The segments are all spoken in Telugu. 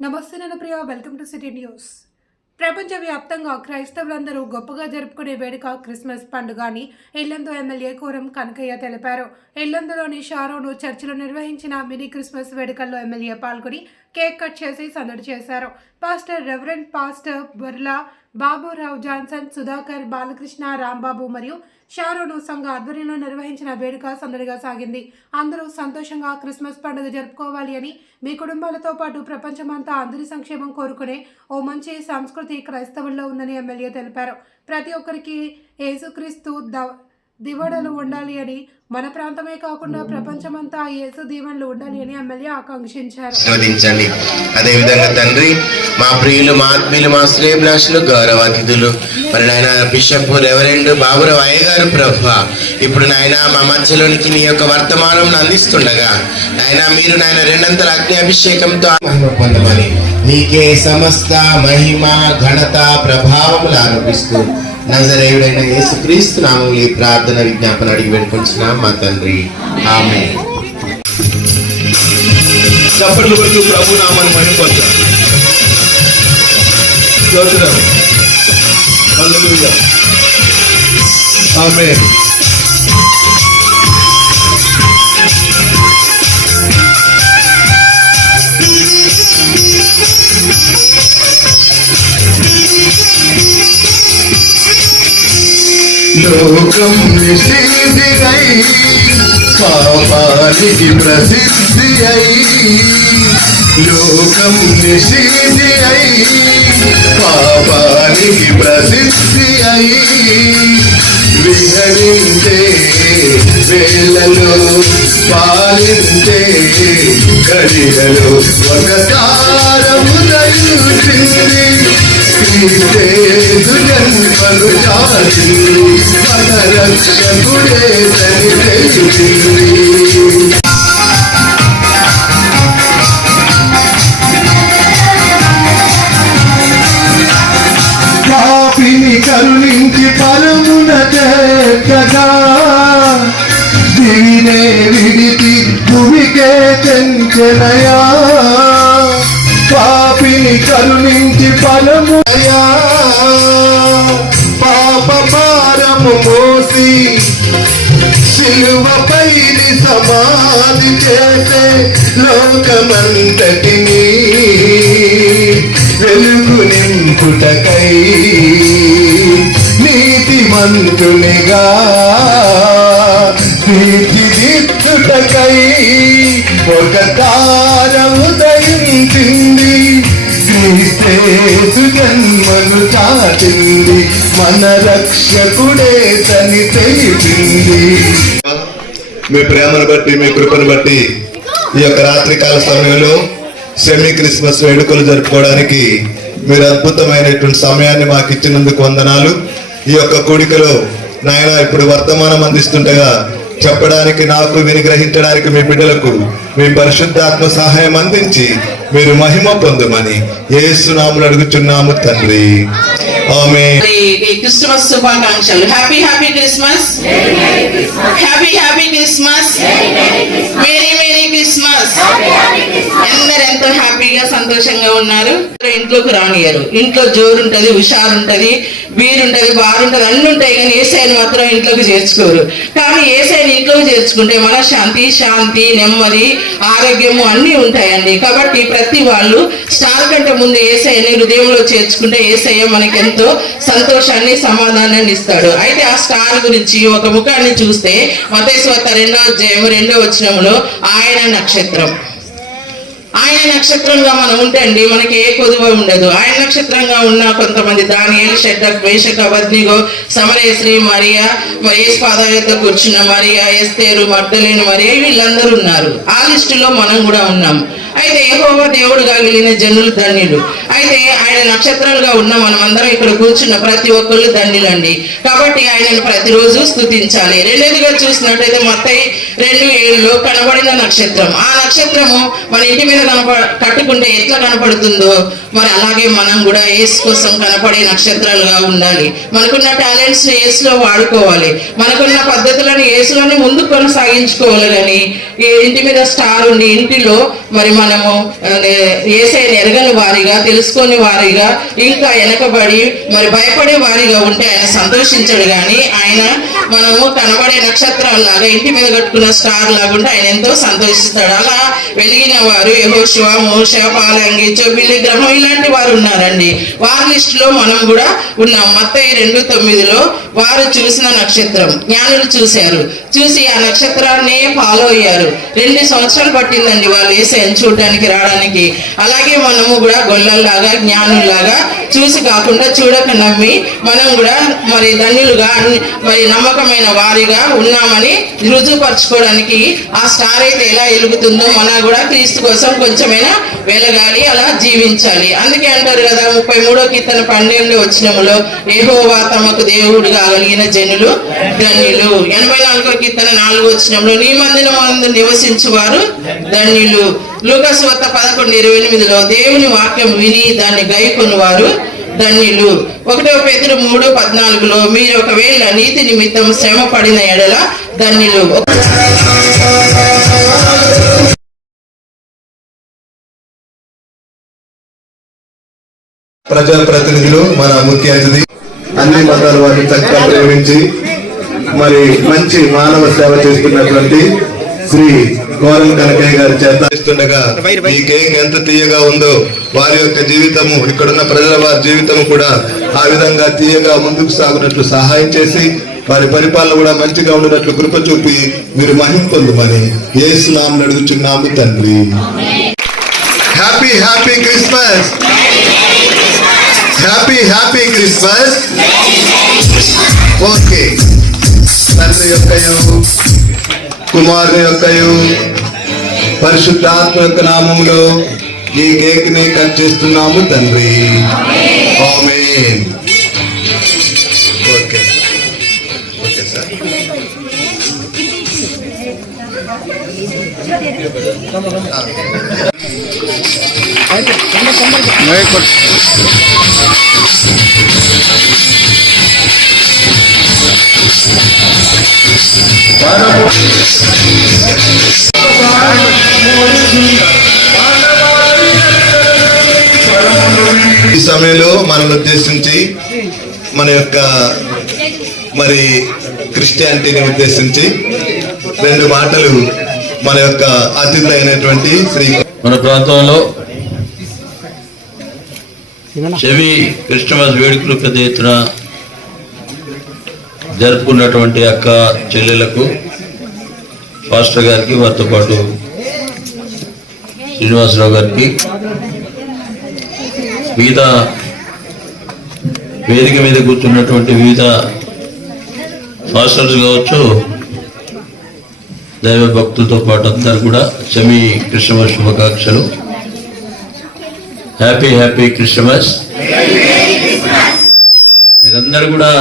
నమస్తే నేను ప్రియ, వెల్కమ్ టు సిటీ న్యూస్. ప్రపంచవ్యాప్తంగా క్రైస్తవులందరూ గొప్పగా జరుపుకునే వేడుక క్రిస్మస్ పండుగ అని ఇల్లందు ఎమ్మెల్యే కోరం కనకయ్య తెలిపారు. ఇల్లందులోని షారోను చర్చిలో నిర్వహించిన మినీ క్రిస్మస్ వేడుకల్లో ఎమ్మెల్యే పాల్గొని కేక్ కట్ చేసి సందడి చేశారు. Pastor reverend pastor Borla Baburao Johnson, Sudhakar, Balakrishna, Rambabu మరియు షారోను సంఘ ఆధ్వర్యంలో నిర్వహించిన వేడుక సందడిగా సాగింది. అందరూ సంతోషంగా క్రిస్మస్ పండుగ జరుపుకోవాలి అని, మీ కుటుంబాలతో పాటు ప్రపంచమంతా అందరి సంక్షేమం కోరుకునే ఓ మంచి సంస్కృతి క్రైస్తవుల్లో ఉందని ఎమ్మెల్యే తెలిపారు. ప్రతి ఒక్కరికి యేసుక్రీస్తు దివడలు ఉండాలి అని, మన ప్రాంతమే కాకుండా ప్రపంచమంతా యేసు దీవెనలు ఉండాలి అని ఎమ్మెల్యే ఆకాంక్షించారు. అదేవిధంగా తండ్రి, మా ప్రియులు, మా ఆత్మీయులు, మా శ్రేయభిలాషులు, గౌరవ అతిథులు, మరి నాయన బిషప్ రెవరెండ్ బాబురావు అయ్య గారు ప్రభు, ఇప్పుడు నాయన మా మధ్యలోనికి నీ యొక్క వర్తమానం అందిస్తుండగా నాయన మీరు నాయన రెండంతల అగ్ని అభిషేకంతో పొందమని నీకే సమస్త మహిమ, ఘనత, ప్రభావములు ఆరోపిస్తూ నజరేయుడైన యేసుక్రీస్తు నామములో ఈ ప్రార్థన విజ్ఞాపన అడిగి వేడుకొంచున్నాం మా తండ్రి, ఆమేన్. చప్పట్లు కొడుతూ ప్రభు నామాన్ని మహిమపరచాలి. స్తోత్రం, హల్లెలూయా, ఆమేన్. లోకం నిషేధి అయి పాపానికి ప్రసిద్ధి అయి, లోకం నిషేధి అయి పాపానికి ప్రసిద్ధి అయి, విహరించే వేళలో పాలించే గడియలో ఒక తారము దయుచింది, క్రీస్తు జన్మను చాచింది, మన రక్షకుడే తని తెలిసింది. పాపిని కరుణించి పరమున చేర్చగా, దివినే విడిచి భూమికే చెంచెనయా, పాపిని కరుణించి పరమునయా, పాప భారము మోసి శిలువపై సమాధి చేసే లోకమంతటిని వెలుగు నింపుటకై, నీతిమంతునిగా తీర్చిదిద్దుటకై ఒక తార ఉదయించింది, క్రీస్తు జన్మను చాటింది, మన రక్షకుడే తని తెలిపింది. మీ ప్రేమను బట్టి, మీ కృపను బట్టి ఈ యొక్క రాత్రికాల సమయంలో సెమీ క్రిస్మస్ వేడుకలు జరుపుకోవడానికి మీరు అద్భుతమైనటువంటి సమయాన్ని మాకు ఇచ్చినందుకు వందనాలు. ఈ యొక్క కూడికలో నాయన ఇప్పుడు వర్తమానం అందిస్తుండగా చెప్పడానికి, నాకు వినిగ్రహించడానికి మీ బిడ్డలకు మీ పరిశుద్ధాత్మ సహాయం అందించి మీరు మహిమ పొందమని యేసు నామములో అడుగుచున్నాము తండ్రి, ఆమేన్. క్రిస్మస్ శుభాకాంక్షలు. Happy happy Christmas, happy happy Christmas, merry merry Christmas. అందరు ఎంతో హ్యాపీగా సంతోషంగా ఉన్నారు. ఇంట్లోకి రానియరు. ఇంట్లో జోరు ఉంటది, హుషారు ఉంటది, వీరుంటది, బారుంటది, అన్ని ఉంటాయి, కానీ ఏసైని మాత్రం ఇంట్లోకి చేర్చుకోరు. కానీ ఏసైని ఇంట్లోకి చేర్చుకుంటే మనశ్శాంతి, శాంతి, నెమ్మది, ఆరోగ్యము అన్ని ఉంటాయండి. కాబట్టి ప్రతి వాళ్ళు స్టార్ కంటే ముందు ఏసైని హృదయంలో చేర్చుకుంటే ఏసయ్య మనకి ఎంతో సంతోషాన్ని, సమాధానాన్ని ఇస్తాడు. అయితే ఆ స్టార్ గురించి ఒక ముఖాన్ని చూస్తే మత్తయి సువార్త 2వ అధ్యాయం 2వ వచనంలో ఆయన నక్షత్రం, ఆయన నక్షత్రంగా మనం ఉంటే అండి మనకి ఏ కొదువ ఉండదు. ఆయన నక్షత్రంగా ఉన్న కొంతమంది దానియేలు, షడ్రక్, మేషక్, అబేద్నెగో, సమరయశ్రీ, మరియా, యేసు పాదాల యొద్ద కూర్చున్న మరియా, ఎస్తేరు, మగ్దలేను మరియా, వీళ్ళందరూ ఉన్నారు. ఆ లిస్టులో మనం కూడా ఉన్నాం. అయితే యెహోవా దేవుడుగా వెళ్ళిన జనులు ధన్యులు. అయితే ఆయన నక్షత్రాలుగా ఉన్న మనం అందరం ఇక్కడ కూర్చున్న ప్రతి ఒక్కళ్ళు ధన్యులండి. కాబట్టి ఆయనను ప్రతిరోజు స్తుతించాలి. రెండోదిగా చూసినట్టయితే మత్తయి 2:7లో కనబడిన నక్షత్రం, ఆ నక్షత్రము మన ఇంటి మీద కట్టుకుంటే ఎట్లా కనపడుతుందో మరి అలాగే మనం కూడా యేసు కోసం కనపడే నక్షత్రాలుగా ఉండాలి. మనకున్న టాలెంట్స్ యేసులో వాడుకోవాలి, మనకున్న పద్ధతులను యేసులోనే ముందుకు కొనసాగించుకోవాలి. కానీ ఇంటి మీద స్టార్ ఉండి ఇంటిలో మరి మన మనము యేసయ్యను ఎరగని వారిగా, తెలుసుకొని వారిగా, ఇంకా వెనకబడి మరి భయపడే వారిగా ఉంటే ఆయన సంతోషించడు. కానీ ఆయన మనము కనబడే నక్షత్రాల్లాగా, ఇంటి మీద కట్టుకున్న స్టార్ లాగా ఉంటే ఆయన ఎంతో సంతోషిస్తాడు. అలా వెలిగిన వారు యెహోషువ, మోషే, పాలంగి, చొబిలి గ్రహం ఇలాంటి వారు ఉన్నారండి. వారి లిస్టులో మనం కూడా ఉన్నాం. మత్తయి 2:9 వారు చూసిన నక్షత్రం, జ్ఞానులు చూశారు, చూసి ఆ నక్షత్రాన్ని ఫాలో అయ్యారు. 2 సంవత్సరాలు పట్టిందండి వాళ్ళు యేసయ్యను చూడడానికి రావడానికి. అలాగే మనము కూడా గొల్లల్లాగా, జ్ఞానుల్లాగా చూసి కాకుండా చూడక నమ్మి మనం కూడా మరి ధన్యులుగా, మరి నమ్మకమైన వారిగా ఉన్నామని రుజువుపరచుకోవడానికి ఆ స్టార్ అయితే ఎలా వెలుగుతుందో మన కూడా క్రీస్తు కోసం కొంచెమైనా వెలగాలి, అలా జీవించాలి. అందుకే అంటారు కదా 33వ కీర్తన 12వ యెహోవా తమకు దేవుడుగా కలిగిన జనులు ధన్యులు. 84వ కీర్తన 4వ వచనంలో నీ మందిరమందు నివసించువారు ధన్యులు. లూకాసు వార్త 11:28 దేవుని వాక్యం విని దాన్ని గైకొనువారు ధన్యులు. 1 పేతురు 3:14 మీరు ఒకవేళ నీతి నిమిత్తం శ్రమ పడిన ఎడల ధన్యులు. ప్రజాప్రతినిధులు, మన ముఖ్య అతిథి, అన్ని మతాల వారిని చక్కగా ప్రేమించి మరి మంచి మానవ సేవ చేస్తున్నటువంటి శ్రీ గోరం కనకయ్య గారి చేత ఇస్తుండగా ఈ కేక్ ఎంత తీయగా ఉందో వారి యొక్క జీవితము, ఇక్కడున్న ప్రజల వారి జీవితము కూడా ఆ విధంగా తీయగా ముందుకు సాగునట్లు సహాయం చేసి వారి పరిపాలన కూడా మంచిగా ఉండినట్లు కృప చూపి మీరు మహిమ పొందుమని యేసు నామమున అడుగుచున్నాము తండ్రి. Happy happy Christmas. Happy Christmas. Okay, తండ్రి యొక్కయు, కుమారుని యొక్కయు, పరిశుద్ధాత్మ యొక్క నామములో ఈ కేక్ ని కట్ చేస్తున్నాము తండ్రి. ఆమేన్. Okay okay sir. ఈ సమయంలో మనల్ని ఉద్దేశించి మన యొక్క మరి క్రిస్టియానిటీని ఉద్దేశించి 2 మాటలు మన యొక్క అతిథి అయినటువంటి శ్రీ మన ప్రాంతంలో చెవి క్రిస్టమస్ వేడుకలు పెద్ద ఎత్తున జరుపుకున్నటువంటి అక్క చెల్లెలకు, పాస్టర్ గారికి, వారితో పాటు శ్రీనివాసరావు గారికి, వివిధ వేదిక మీద కూర్చున్నటువంటి వివిధ పాస్టర్స్ కావచ్చు, దైవ భక్తులతో పాటు అందరు కూడా సెమీ క్రిస్టమస్ శుభాకాంక్షలు. Happy Christmas. మీరందరూ కూడా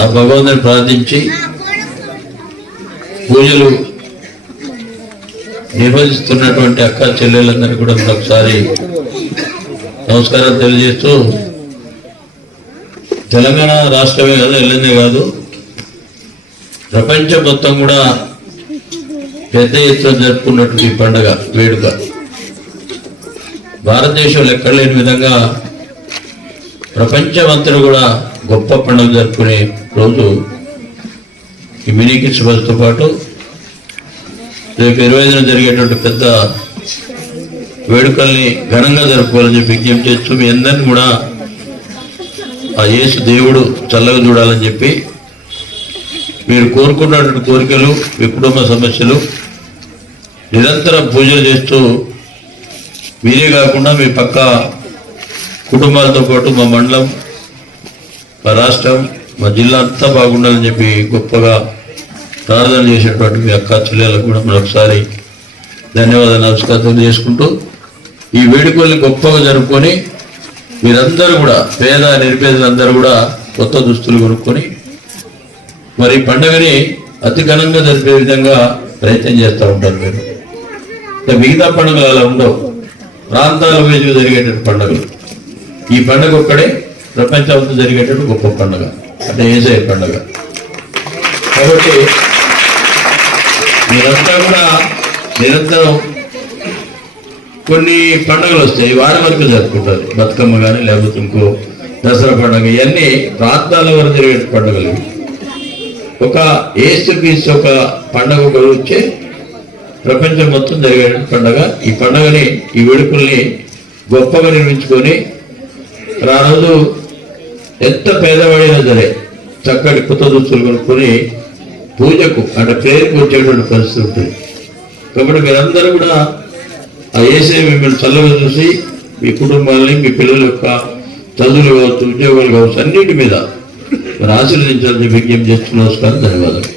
ఆ భగవంతుని ప్రార్థించి పూజలు నిర్వహిస్తున్నటువంటి అక్క చెల్లెలందరూ కూడా ఒకసారి నమస్కారం తెలియజేస్తూ, తెలంగాణ రాష్ట్రమే కాదు, వెళ్ళిందే కాదు, ప్రపంచం మొత్తం కూడా పెద్ద ఎత్తున జరుపుకున్నటువంటి పండుగ వేడుక. భారతదేశంలో ఎక్కడ లేని విధంగా ప్రపంచమంతా కూడా గొప్ప పండుగ జరుపుకునే రోజు ఈ మినీ క్రిస్మస్తో పాటు రేపు 25న జరిగేటువంటి పెద్ద వేడుకల్ని ఘనంగా జరుపుకోవాలని చెప్పి విజ్ఞప్తి చేస్తూ, మీ అందరిని కూడా ఆ యేసు దేవుడు చల్లగా చూడాలని చెప్పి మీరు కోరుకున్నటువంటి కోరికలు, మీ కుటుంబ సమస్యలు నిరంతరం పూజలు చేస్తూ, మీరే కాకుండా మీ పక్క కుటుంబాలతో పాటు మా మండలం, మా రాష్ట్రం, మా జిల్లా అంతా బాగుండాలని చెప్పి గొప్పగా ప్రార్థన చేసేటువంటి మీ అక్క చెల్లెలకు కూడా మరొకసారి ధన్యవాదాలు, నమస్కారం చేసుకుంటూ, ఈ వేడుకల్ని గొప్పగా జరుపుకొని మీరందరూ కూడా పేద నిరుపేదలందరూ కూడా కొత్త దుస్తులు కొనుక్కొని మరి పండుగని అతి ఘనంగా జరిపే విధంగా ప్రయత్నం చేస్తూ ఉంటారు. మీరు మిగతా పండుగలు అలా ఉండవు, ప్రాంతాల వేదిక జరిగేటువంటి పండుగలు. ఈ పండుగ ఒక్కడే ప్రపంచంతో జరిగేటువంటి గొప్ప పండుగ, అంటే యేసయ్య పండుగ. కాబట్టి మీరంతా కూడా నిరంతరం కొన్ని పండుగలు వస్తాయి, వారి వరకు జరుపుకుంటారు. బతుకమ్మ కానీ లేకపోతే ఇంకో దసరా పండుగ, ఇవన్నీ ప్రాంతాల వరకు జరిగే పండుగలు. ఒక ఏసుక్రీస్తు ఒక పండుగ వచ్చే ప్రపంచం మొత్తం జరిగే పండుగ. ఈ పండుగని, ఈ వేడుకల్ని గొప్పగా నిర్మించుకొని ఆ రోజు ఎంత పేదవాడైనా సరే చక్కటి కొత్త దుస్తులు కొనుక్కొని పూజకు అంటే ప్రేయర్కి వచ్చేటువంటి పరిస్థితి ఉంటుంది. కాబట్టి మీరందరూ కూడా ఆ యేసే మిమ్మల్ని చల్లగా చూసి మీ కుటుంబాలని, మీ పిల్లల యొక్క చదువులు కావచ్చు, ఉద్యోగాలు కావచ్చు, అన్నిటి మీద మరి ఆశీర్వదించాలని విజ్ఞప్తి చేస్తున్న నమస్కారం, ధన్యవాదాలు.